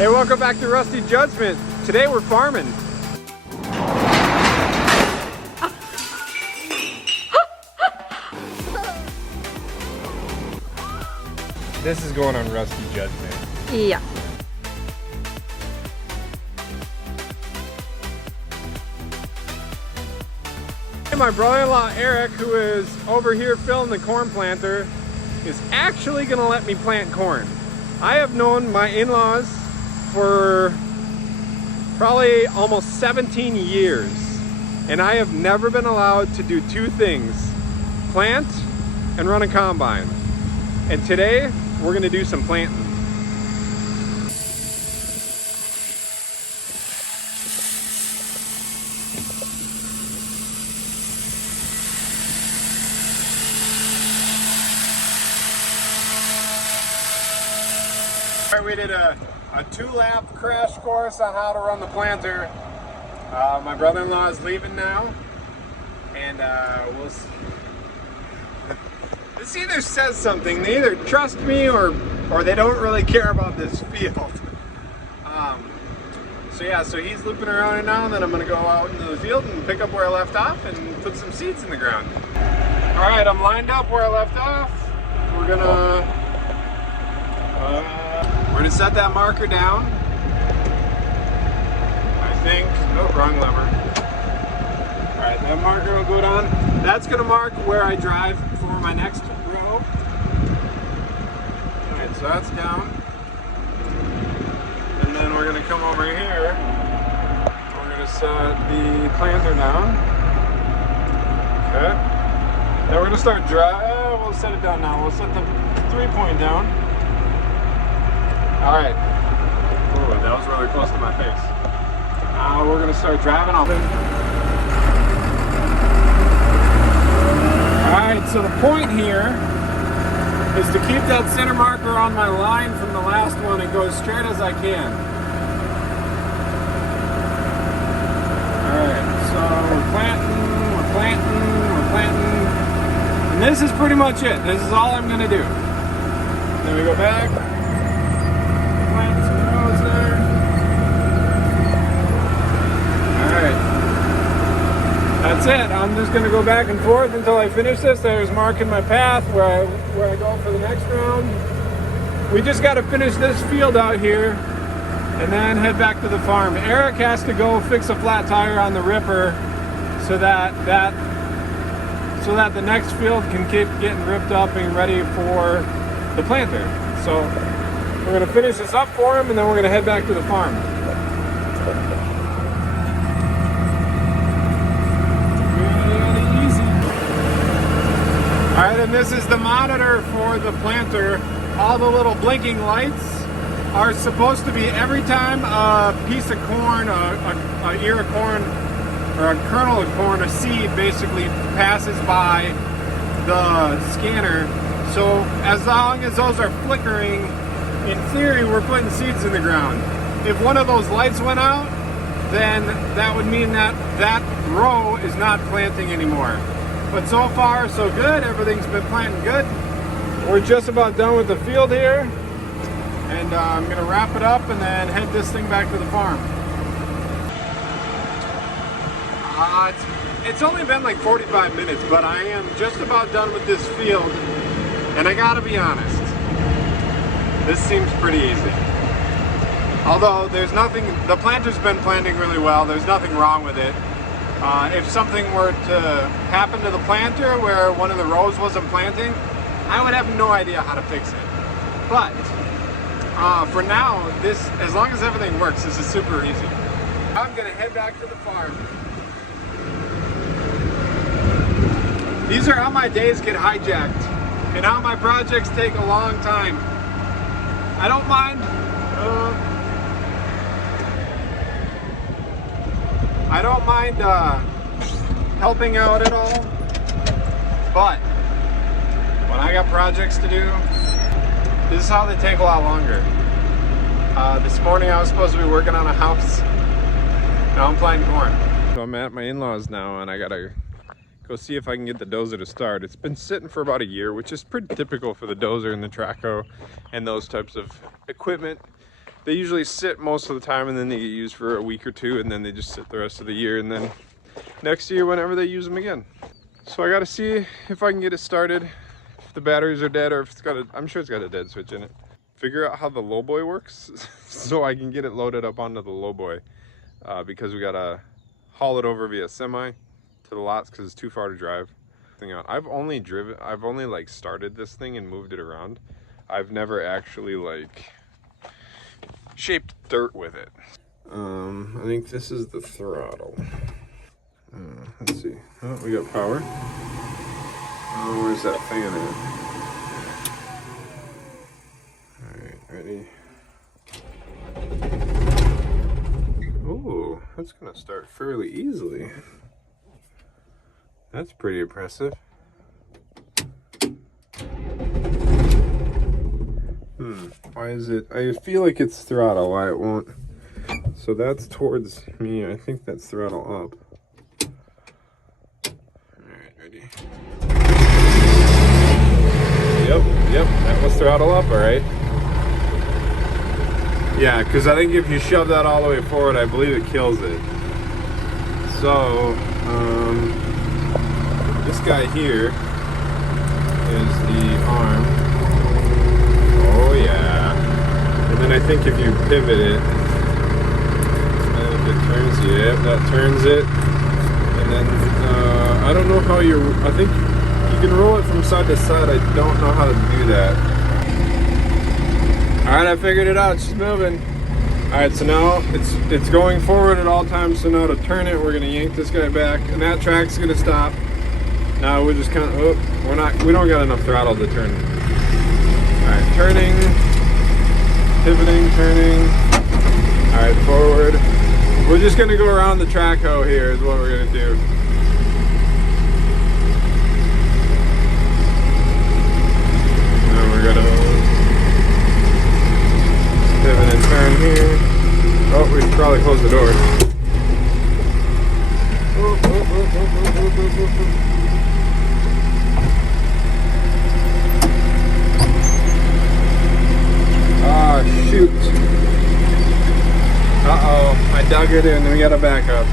Hey, welcome back to Rusty Judgment. Today we're farming. This is going on Rusty Judgment. Yeah. My brother-in-law Eric, who is over here filling the corn planter, is actually gonna let me plant corn. I have known my in-laws for probably almost 17 years, and I have never been allowed to do two things: plant and run a combine. And today we're gonna do some planting. Alright, we did a 2-lap crash course on how to run the planter. My brother-in-law is leaving now, and we'll see. This either says something. They either trust me or they don't really care about this field. So he's looping around it now, and then I'm going to go out into the field and pick up where I left off and put some seeds in the ground. Alright, I'm lined up where I left off. We're gonna set that marker down. I think, oh, wrong lever. Alright, that marker will go down. That's gonna mark where I drive for my next row. Alright, so that's down. And then we're gonna come over here. We're gonna set the planter down. Okay. Then we're gonna start driving. We'll set it down now. We'll set the 3-point down. All right. Ooh, that was really close to my face. We're gonna start driving off. All right, so the point here is to keep that center marker on my line from the last one and go as straight as I can. All right, so we're planting. And this is pretty much it. This is all I'm gonna do. Then we go back. That's it. I'm just going to go back and forth until I finish this. There's marking my path where I go for the next round. We just got to finish this field out here and then head back to the farm. Eric has to go fix a flat tire on the ripper so that the next field can keep getting ripped up and ready for the planter. So we're going to finish this up for him, and then we're going to head back to the farm. Alright, and this is the monitor for the planter. All the little blinking lights are supposed to be every time a piece of corn, a ear of corn, or a kernel of corn, a seed basically passes by the scanner. So as long as those are flickering, in theory we're putting seeds in the ground. If one of those lights went out, then that would mean that that row is not planting anymore. But so far, so good. Everything's been planting good. We're just about done with the field here. And I'm going to wrap it up and then head this thing back to the farm. It's only been like 45 minutes, but I am just about done with this field. And I gotta be honest, this seems pretty easy. Although there's nothing, the planter's been planting really well. There's nothing wrong with it. If something were to happen to the planter where one of the rows wasn't planting, I would have no idea how to fix it. But for now, this, as long as everything works, this is super easy. I'm gonna head back to the farm. These are how my days get hijacked and how my projects take a long time. I don't mind. I don't mind helping out at all, but when I got projects to do, this is how they take a lot longer. This morning I was supposed to be working on a house. Now I'm planting corn. So I'm at my in-laws now, and I gotta go see if I can get the dozer to start. It's been sitting for about a year, which is pretty typical for the dozer and the traco and those types of equipment. They usually sit most of the time, and then they get used for a week or two, and then they just sit the rest of the year, and then next year whenever they use them again. So I gotta see if I can get it started, if the batteries are dead, or if it's got a, I'm sure it's got a dead switch in it. Figure out how the lowboy works so I can get it loaded up onto the lowboy, because we gotta haul it over via semi to the lots because it's too far to drive. I've only like started this thing and moved it around. I've never actually like shaped dirt with it. I think this is the throttle. Let's see. Oh, we got power. Oh, where's that fan at? Alright, ready? Ooh, that's gonna start fairly easily. That's pretty impressive. Why is it? I feel like it's throttle, why it won't. So that's towards me. I think that's throttle up. Alright, ready? Yep, that was throttle up, alright. Yeah, because I think if you shove that all the way forward, I believe it kills it. So, this guy here is the arm. Oh yeah. And then I think if you pivot it, I think it turns, yeah, that turns it. And then, I don't know how I think you can roll it from side to side. I don't know how to do that. Alright, I figured it out, she's moving. Alright, so now it's going forward at all times, so now to turn it, we're gonna yank this guy back, and that track's gonna stop. Now we're just kind of, we don't got enough throttle to turn. Alright, turning, pivoting, turning. Alright, forward. We're just gonna go around the track hoe here is what we're gonna do. Now we're gonna pivot and turn here. Oh, we should probably close the door. Ah, shoot. Uh-oh, I dug it in, we gotta back up.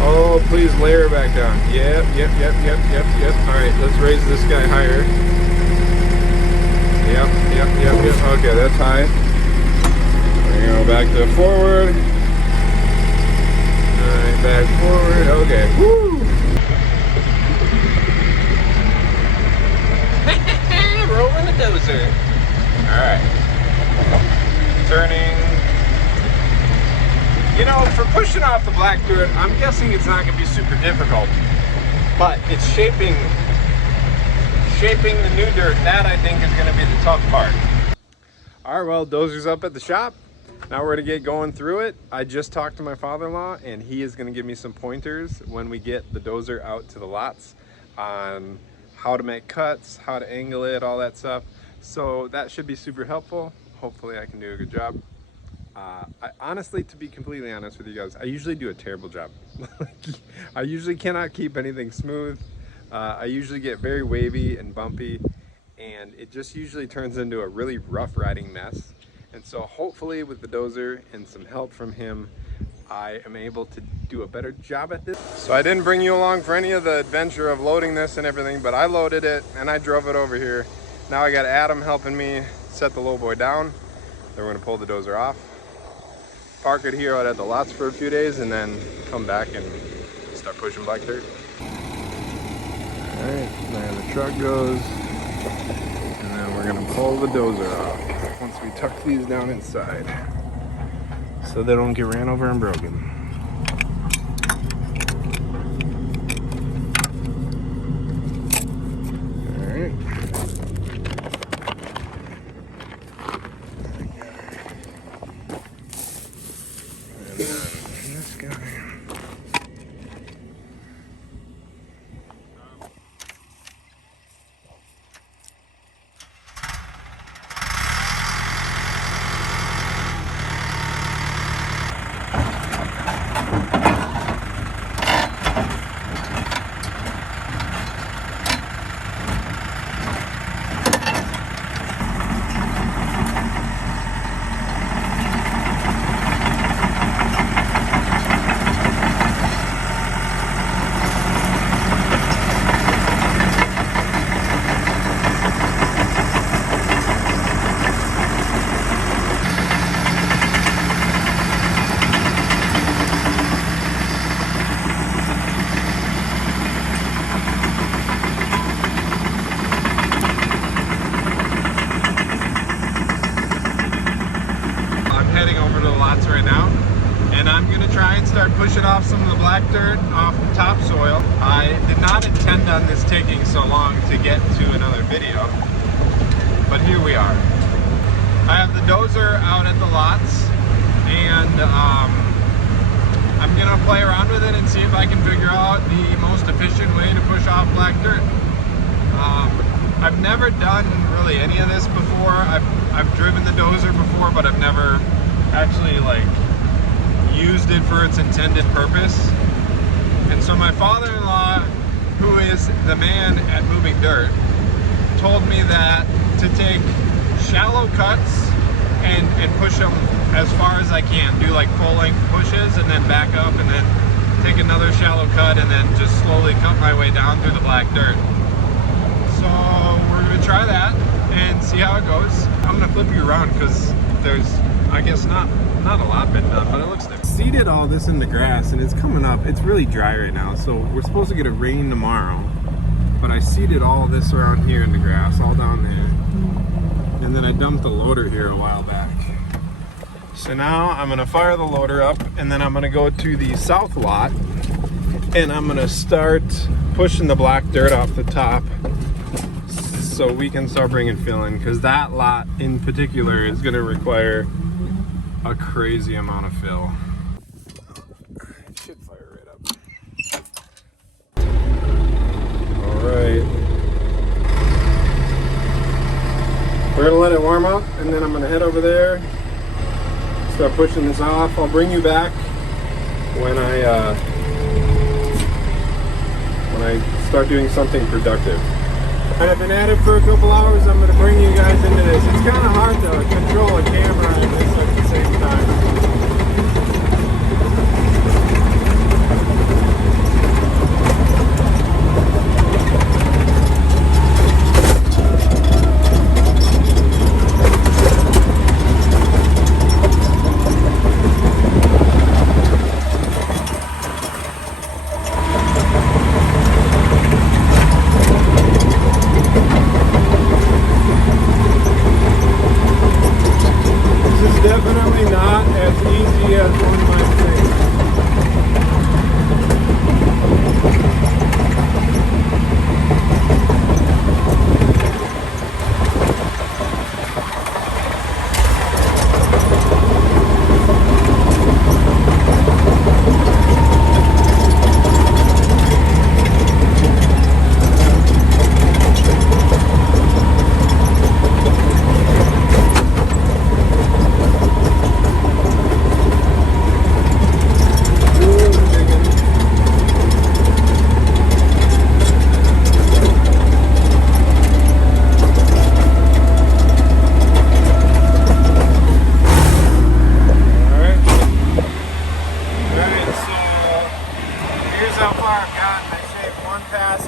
Oh, please layer back down. Yep. Alright, let's raise this guy higher. Yep. Okay, that's high. We're gonna go back to forward. Alright, back forward. Okay. Woo! Rolling the dozer. Alright. Turning. You know, for pushing off the black dirt, I'm guessing it's not going to be super difficult. But it's shaping the new dirt. That, I think, is going to be the tough part. Alright, well, dozer's up at the shop. Now we're going to get going through it. I just talked to my father-in-law, and he is going to give me some pointers when we get the dozer out to the lots on how to make cuts, how to angle it, all that stuff. So that should be super helpful. Hopefully I can do a good job. Honestly, to be completely honest with you guys, I usually do a terrible job. I usually cannot keep anything smooth. I usually get very wavy and bumpy, and it just usually turns into a really rough riding mess. And so hopefully with the dozer and some help from him, I am able to do a better job at this. So I didn't bring you along for any of the adventure of loading this and everything, but I loaded it and I drove it over here. Now I got Adam helping me set the lowboy down. Then we're gonna pull the dozer off, park it here out at the lots for a few days, and then come back and start pushing black dirt. Alright, there the truck goes. And then we're gonna pull the dozer off once we tuck these down inside so they don't get ran over and broken. Alright. And then this guy. heading over to the lots right now, and I'm gonna try and start pushing off some of the black dirt off the topsoil. I did not intend on this taking so long to get to another video, but here we are. I have the dozer out at the lots, and I'm gonna play around with it and see if I can figure out the most efficient way to push off black dirt. I've never done really any of this before. I've driven the dozer before, but I've never actually like used it for its intended purpose. And so my father-in-law, who is the man at moving dirt, told me that to take shallow cuts and push them as far as I can. Do like full length pushes and then back up and then take another shallow cut and then just slowly cut my way down through the black dirt. So we're gonna try that and see how it goes. I'm gonna flip you around because there's, I guess, not a lot been done, but it looks different. Seeded all this in the grass and it's coming up. It's really dry right now, so we're supposed to get a rain tomorrow. But I seeded all this around here in the grass, all down there. And then I dumped the loader here a while back. So now I'm gonna fire the loader up and then I'm gonna go to the south lot and I'm gonna start pushing the black dirt off the top so we can start bringing fill in, because that lot in particular is gonna require a crazy amount of fill. It should fire right up. All right. We're gonna let it warm up and then I'm gonna head over there, start pushing this off. I'll bring you back when I start doing something productive. And I've been at it for a couple hours. I'm going to bring you guys into this. It's kind of hard to control a camera and this at the same time. Definitely not as easy as one might think.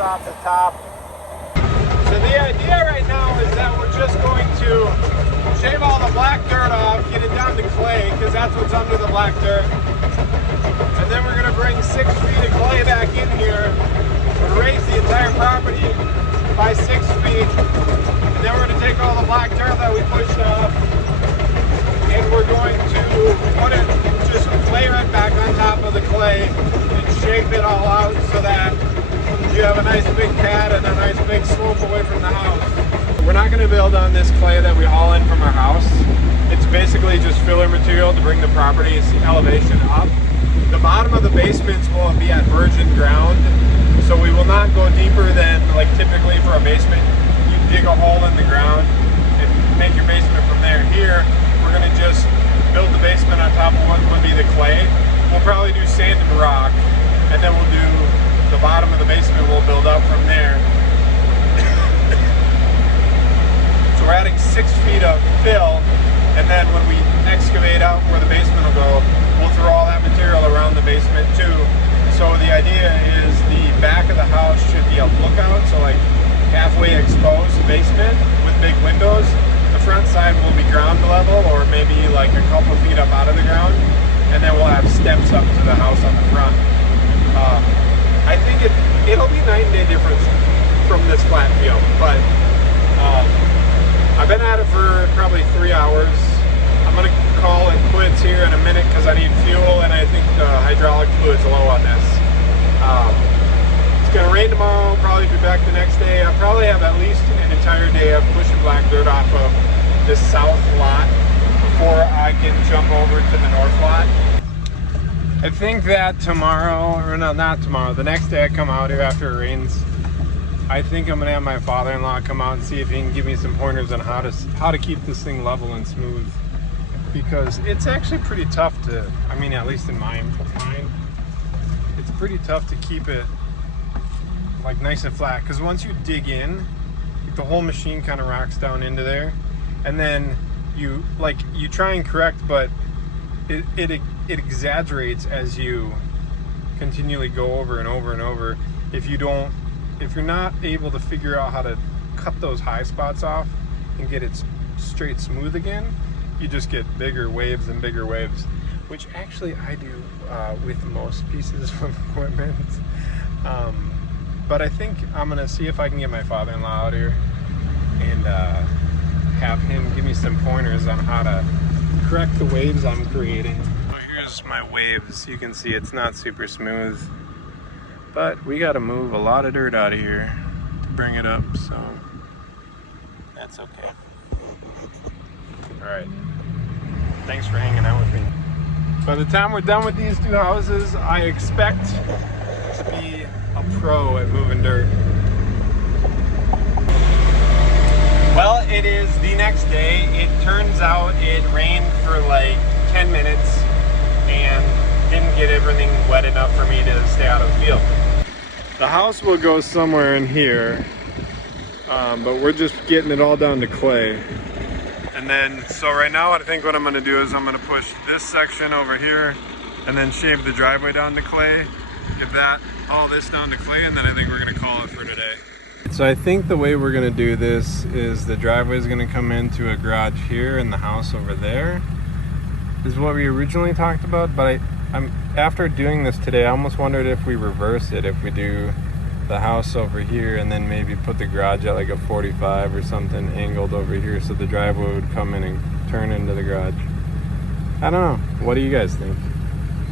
Off the top. So the idea right now is that we're just going to shave all the black dirt off, get it down to clay, because that's what's under the black dirt. And then we're going to bring 6 feet of clay back in here and raise the entire property by 6 feet. And then we're going to take all the black dirt that we pushed off and we're going to put it, just layer it back on top of the clay and shape it all out so that you have a nice big pad and a nice big slope away from the house. We're not going to build on this clay that we haul in from our house. It's basically just filler material to bring the property's elevation up. The bottom of the basements will be at virgin ground, so we will not go deeper than, like typically for a basement, you dig a hole in the ground and make your basement from there. Here, we're going to just build the basement on top of what would be the clay. We'll probably do sand and rock, and then we'll do the bottom of the basement. We'll build up from there. So we're adding 6 feet of fill, and then when we excavate out where the basement will go, we'll throw all that material around the basement too. So the idea is the back of the house should be a lookout, so like halfway exposed basement with big windows. The front side will be ground level, or maybe like a couple feet up out of the ground, and then we'll have steps up to the house on the front. I think it'll be night and day difference from this flat field, but I've been at it for probably 3 hours. I'm gonna call it quits hydraulic fluid's low on this. It's gonna rain tomorrow, probably be back the next day. I'll probably have at least an entire day of pushing black dirt off of this south lot before I can jump over to the north lot. I think that tomorrow, or no, not tomorrow, the next day I come out here after it rains, I think I'm gonna have my father-in-law come out and see if he can give me some pointers on how to keep this thing level and smooth. Because it's actually pretty tough to, I mean, at least in my mind, it's pretty tough to keep it like nice and flat. Because once you dig in, the whole machine kind of rocks down into there, and then you try and correct, but it exaggerates as you continually go over and over and over. If you're not able to figure out how to cut those high spots off and get it straight smooth again, you just get bigger waves and bigger waves, which actually I do with most pieces of equipment. But I think I'm gonna see if I can get my father-in-law out here and have him give me some pointers on how to correct the waves I'm creating. So here's my waves. You can see it's not super smooth, but we got to move a lot of dirt out of here to bring it up, so that's okay. All right, thanks for hanging out with me. By the time we're done with these two houses, I expect to be a pro at moving dirt. Well, it is the next day. It turns out it rained for like 10 minutes and didn't get everything wet enough for me to stay out of the field. The house will go somewhere in here, but we're just getting it all down to clay. And then, so right now I think what I'm gonna do is I'm gonna push this section over here and then shave the driveway down to clay, give all this down to clay, and then I think we're gonna call it for today. So I think the way we're gonna do this is the driveway is gonna come into a garage here and the house over there. This is what we originally talked about, but I'm after doing this today, I almost wondered if we reverse it, if we do the house over here and then maybe put the garage at like a 45 or something angled over here so the driveway would come in and turn into the garage. I don't know. What do you guys think?